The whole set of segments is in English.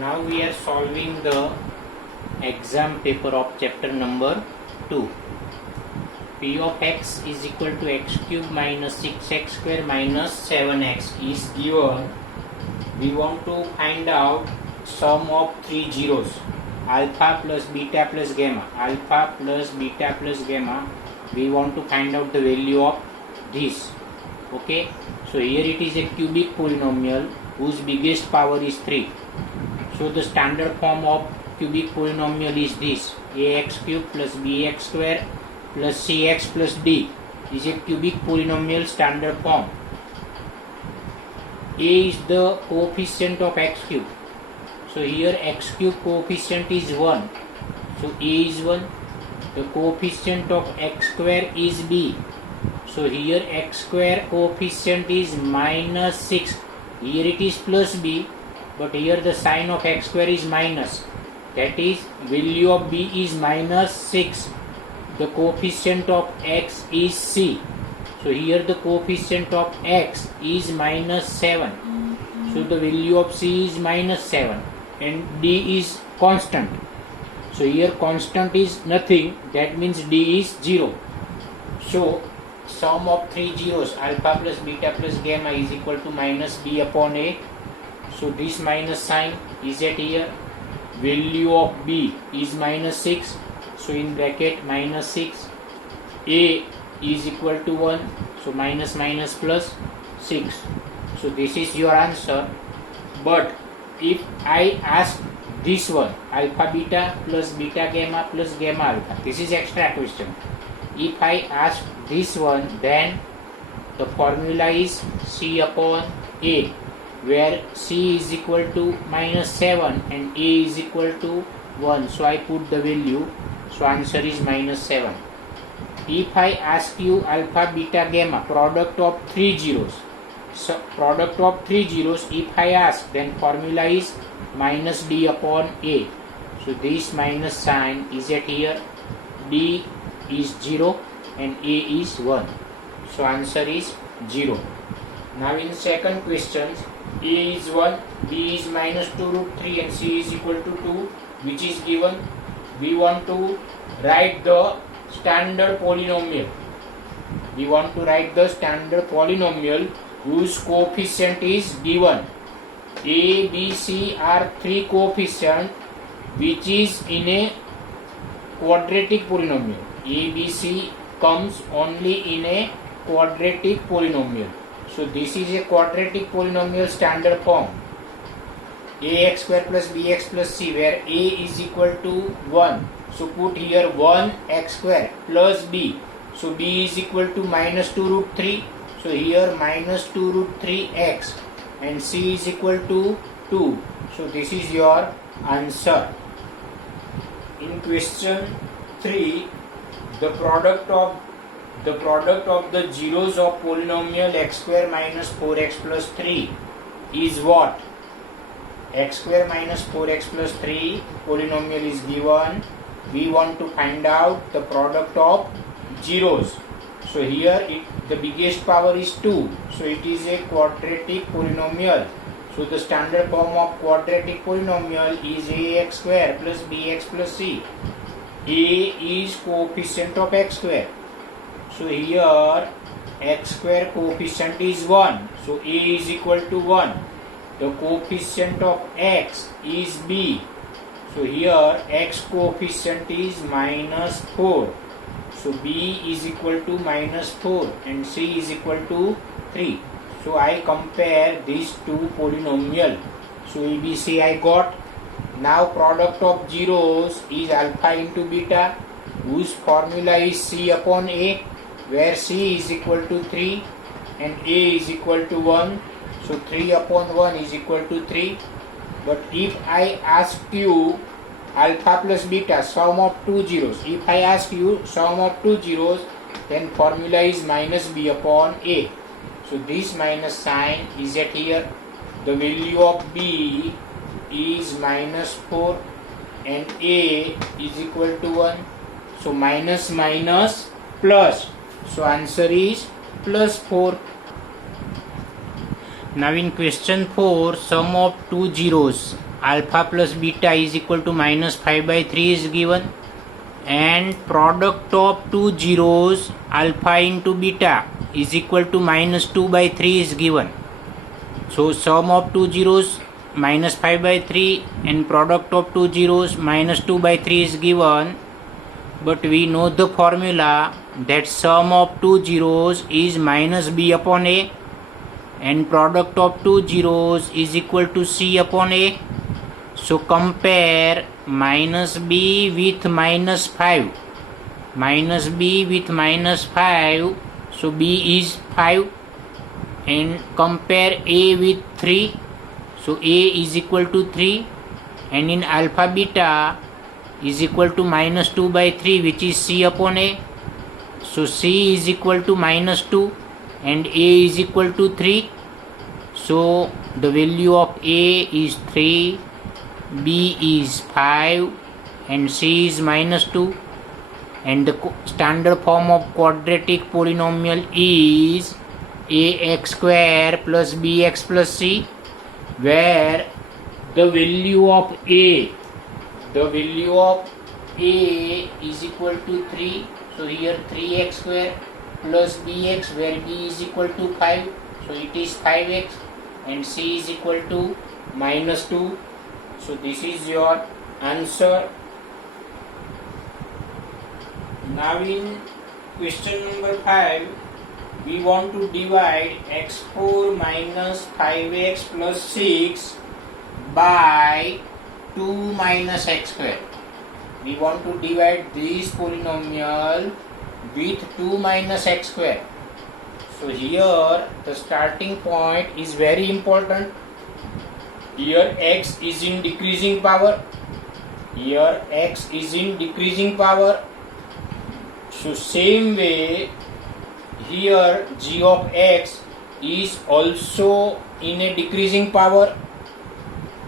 Now we are solving the exam paper of chapter number 2. P of x is equal to x cube minus 6x square minus 7x is given. We want to find out sum of three zeros, alpha plus beta plus gamma. Alpha plus beta plus gamma. We want to find out the value of this. Okay, so here it is a cubic polynomial whose biggest power is 3. So the standard form of cubic polynomial is this: ax cube plus bx square plus cx plus d is a cubic polynomial standard form. A is the coefficient of x cube. So here x cube coefficient is 1. So a is 1. The coefficient of x square is b. So here x square coefficient is minus 6. Here it is plus b, but here the sign of x square is minus. That is, value of b is minus 6. The coefficient of x is c. So here the coefficient of x is minus 7. So the value of c is minus 7 and d is constant. So here constant is nothing, that means d is 0. So sum of three zeros, alpha plus beta plus gamma, is equal to minus b upon a. So this minus sign is at here. Value of b is minus 6. So in bracket minus 6. A is equal to 1. So minus minus plus 6. So this is your answer. But if I ask this one, alpha beta plus beta gamma plus gamma alpha, this is extra question. If I ask this one, then the formula is c upon a, where c is equal to minus 7 and a is equal to 1. So I put the value. So answer is minus 7. If I ask you alpha beta gamma, product of three zeros. So product of three zeros, if I ask, then formula is minus d upon a. So this minus sign is at here. D is 0 and a is 1. So answer is 0. Now in second question, a is 1, b is minus 2 root 3 and c is equal to 2, which is given. We want to write the standard polynomial. We want to write the standard polynomial whose coefficient is given. A, B, C are three coefficients which is in a quadratic polynomial. A, B, C comes only in a quadratic polynomial. So this is a quadratic polynomial standard form. Ax square plus bx plus c, where a is equal to 1. So put here 1x square plus b. So b is equal to minus 2 root 3. So here minus 2 root 3x and c is equal to 2. So this is your answer. In question 3, the product of the zeros of polynomial x square minus 4x plus 3 is what? X square minus 4x plus 3 polynomial is given. We want to find out the product of zeros. So here the biggest power is 2. So it is a quadratic polynomial. So the standard form of quadratic polynomial is ax square plus bx plus c. A is coefficient of x square. So here x square coefficient is 1. So a is equal to 1. The coefficient of x is b. So here x coefficient is minus 4. So b is equal to minus 4 and c is equal to 3. So I compare these two polynomial. So ABC I got. Now product of zeros is alpha into beta, whose formula is c upon a, where c is equal to 3 and a is equal to 1. So 3 upon 1 is equal to 3. But if I ask you alpha plus beta, sum of two zeros, if I ask you sum of two zeros, then formula is minus b upon a. So this minus sign is at here. The value of b is minus 4 and a is equal to 1. So minus minus plus. So answer is plus 4. Now in question 4, sum of two zeros alpha plus beta is equal to minus 5 by 3 is given, and product of two zeros alpha into beta is equal to minus 2 by 3 is given. So sum of two zeros minus 5 by 3 and product of two zeros minus 2 by 3 is given, but we know the formula that sum of two zeros is minus b upon a and product of two zeros is equal to c upon a. So compare minus b with minus 5. Minus b with minus 5, so b is 5, and compare a with 3, so a is equal to 3, and in alpha beta is equal to minus 2 by 3, which is c upon a. So c is equal to minus 2 and a is equal to 3. So the value of a is 3, b is 5 and c is minus 2, and the standard form of quadratic polynomial is ax square plus bx plus c, where the value of a is equal to 3. So here 3x square plus bx, where b is equal to 5, so it is 5x, and c is equal to minus 2. So this is your answer. Now in question number 5, we want to divide x4 minus 5x plus 6 by 2 minus x square. We want to divide this polynomial with 2 minus x square. So here the starting point is very important. Here x is in decreasing power. Here x is in decreasing power. So same way here g of x is also in a decreasing power.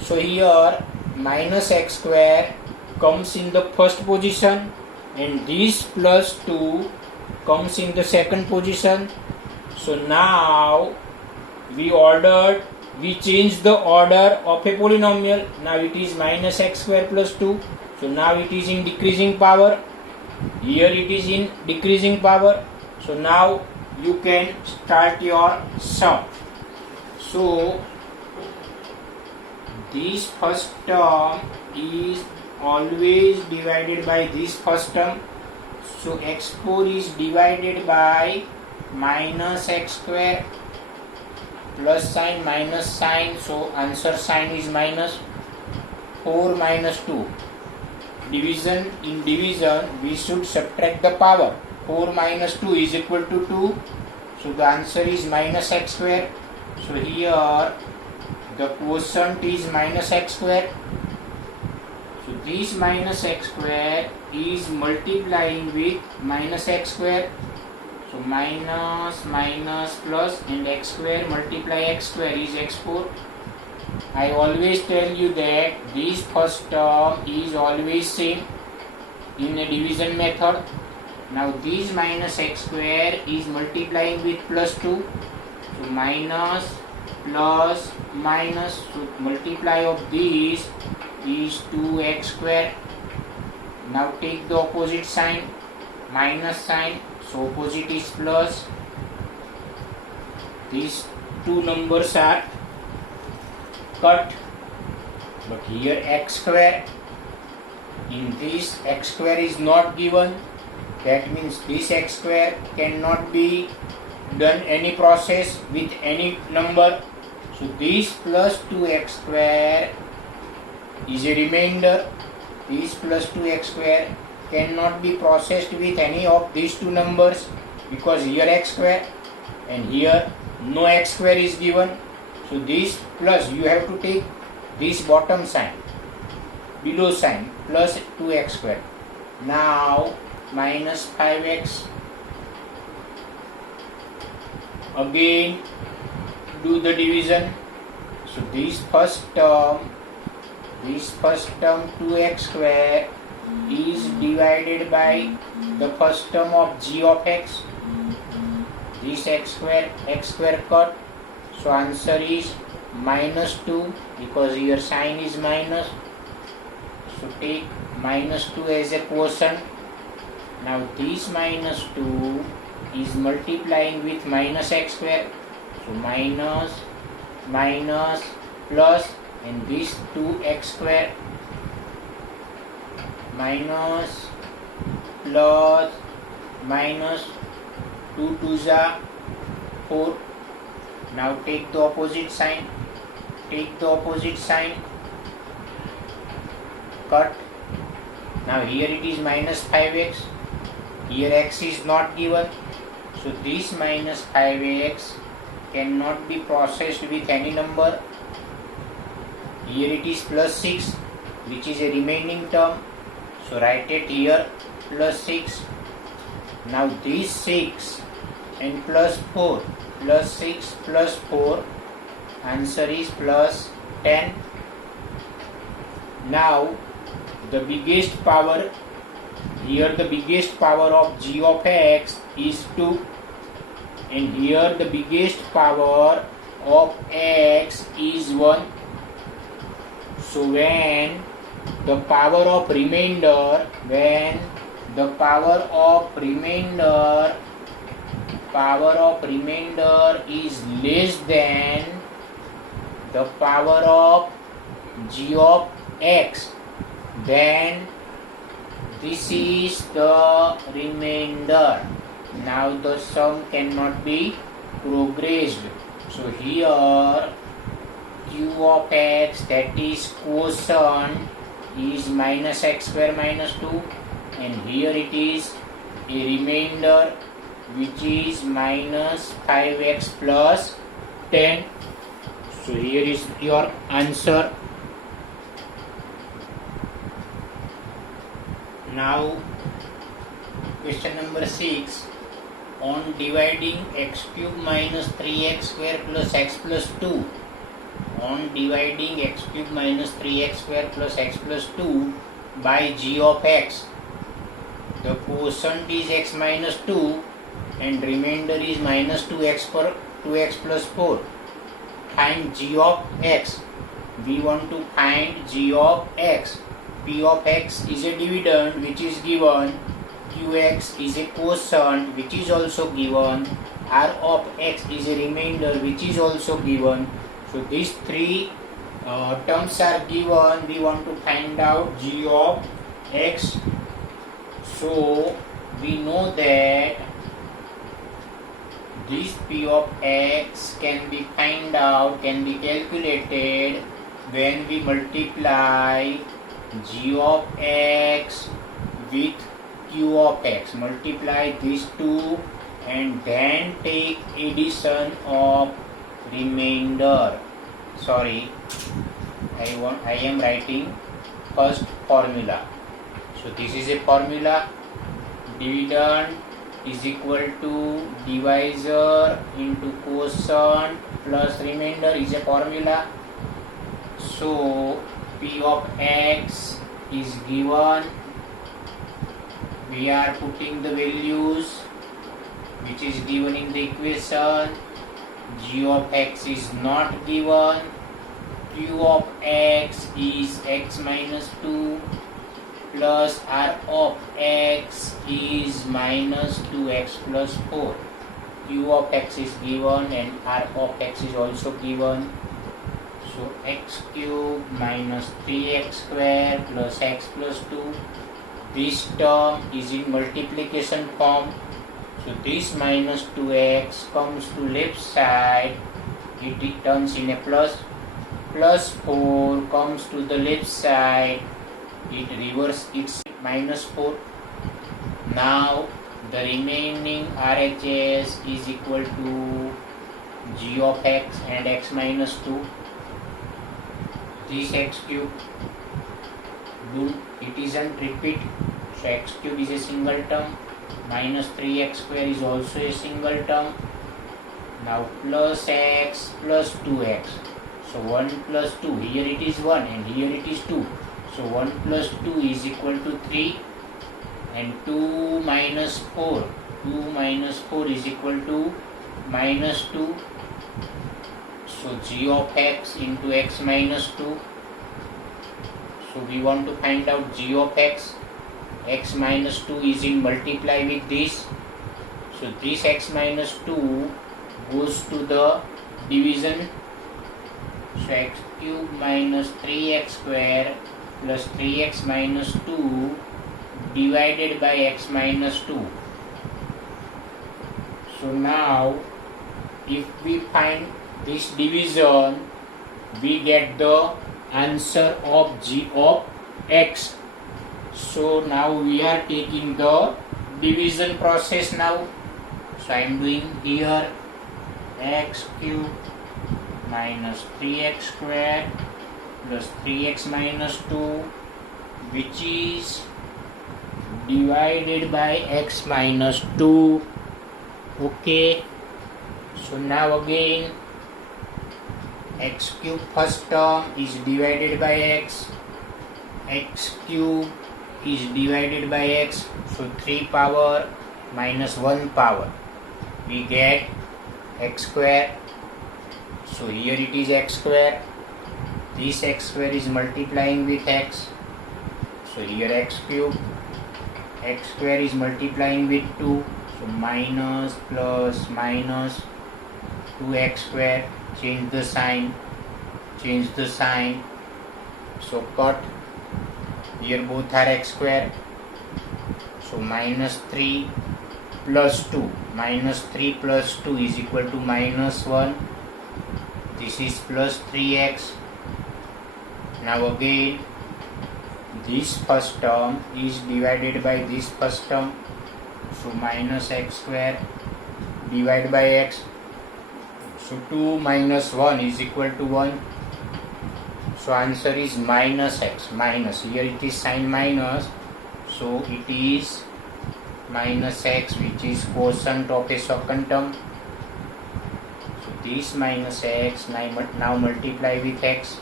So here minus x square comes in the first position and this plus 2 comes in the second position. So now we change the order of a polynomial. Now it is minus x square plus 2. So now it is in decreasing power. Here it is in decreasing power. So now you can start your sum. So this first term is always divided by this first term. So x4 is divided by minus x square, plus sign minus sign, so answer sign is minus. 4 minus 2. Division, in division we should subtract the power. 4 minus 2 is equal to 2. So the answer is minus x square. So here the quotient is minus x square. So this minus x square is multiplying with minus x square. So minus minus plus and x square multiply x square is x4. I always tell you that this first term is always same in a division method. Now this minus x square is multiplying with plus 2. So minus plus minus, so multiply of this is 2x square. Now take the opposite sign, minus sign, so opposite is plus. These two numbers are cut, but here x square, in this x square is not given. That means this x square cannot be done any process with any number. So this plus 2x square is a remainder. This plus 2x square cannot be processed with any of these two numbers, because here x square and here no x square is given. So this plus, you have to take this bottom sign, below sign, plus 2x square. Now minus 5x. Again do the division. So this first term 2x square is divided by the first term of g of x. This x square cut. So answer is minus 2 because here sign is minus. So take minus 2 as a quotient. Now this minus 2 is multiplying with minus x square. So minus, minus, plus, and this 2x square, minus, plus, minus, 2 2s are 4. Now take the opposite sign. Take the opposite sign. Cut. Now here it is minus 5x. Here x is not given. So this minus 5x cannot be processed with any number. Here it is plus 6, which is a remaining term. So write it here plus 6. Now this 6 and plus 4, plus 6 plus 4, answer is plus 10. Now the biggest power, here the biggest power of g of x is 2, and here the biggest power of x is 1. So when the power of remainder, power of remainder is less than the power of g of x, then this is the remainder. Now the sum cannot be progressed. So here q of x, that is quotient, is minus x square minus 2, and here it is a remainder which is minus 5x plus 10. So here is your answer. Now question number 6. On dividing x cube minus 3x square plus x plus 2, on dividing x cube minus 3x square plus x plus 2 by g of x, the quotient is x minus 2 and remainder is minus 2x plus 4. Find g of x. We want to find g of x. P of x is a dividend which is given. Qx is a quotient which is also given. R of x is a remainder which is also given. So these three terms are given. We want to find out g of x. So we know that this p of x can be calculated when we multiply g of x with q of x. Multiply these two and then take addition of remainder. Sorry, I am writing first formula. So this is a formula. Dividend is equal to divisor into quotient plus remainder is a formula. So p of x is given. We are putting the values which is given in the equation. G of x is not given. Q of x is x minus 2 plus R of x is minus 2x plus 4. Q of x is given and R of x is also given. So x cube minus 3x square plus x plus 2. This term is in multiplication form. So this minus 2x comes to left side. It turns in a plus. Plus 4 comes to the left side. It reverses its minus 4. Now the remaining RHS is equal to g of x and x minus 2. This x cube, it isn't repeat. So x cube is a single term. Minus 3x square is also a single term. Now plus x plus 2x. So 1 plus 2, here it is 1 and here it is 2. So 1 plus 2 is equal to 3 and 2 minus 4. 2 minus 4 is equal to minus 2. So g of x into x minus 2. So we want to find out g of x. X minus 2 is in multiply with this. So this x minus 2 goes to the division. So x cube minus 3x square plus 3x minus 2 divided by x minus 2. So now if we find this division, we get the answer of g of x. So now we are taking the division process now. So I am doing here x cube minus 3x square plus 3x minus 2, which is divided by x minus 2. Okay, so now again x cube first term is divided by x cube is divided by x, so 3 power minus 1 power, we get x square. So here it is x square, this x square is multiplying with x, so here x cube, x square is multiplying with 2, so minus plus minus 2x square, change the sign, so cut, here both are x square, so minus 3 plus 2, minus 3 plus 2 is equal to minus 1, this is plus 3x. Now again this first term is divided by this first term, so minus x square divided by x, so 2 minus 1 is equal to 1, so answer is minus x, minus, here it is sign minus, so it is minus x, which is quotient of a second term. So this minus x now multiply with x,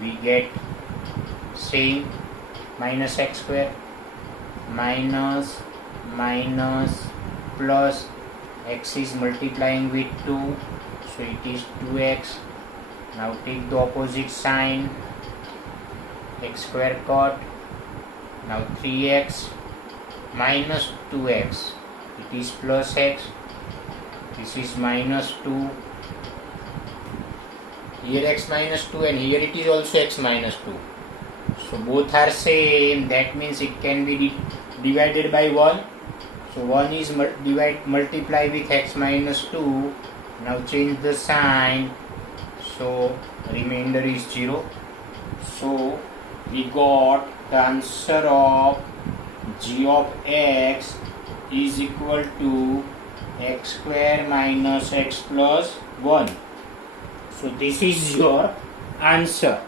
we get same minus x square, minus plus x is multiplying with 2, so it is 2x. Now take the opposite sign, x square cut, now 3x minus 2x, it is plus x, this is minus 2, here x minus 2 and here it is also x minus 2, so both are same, that means it can be divided by 1, so 1 is multiply with x minus 2, now change the sign, so remainder is 0. So we got the answer of g of x is equal to x square minus x plus 1. So this is your answer.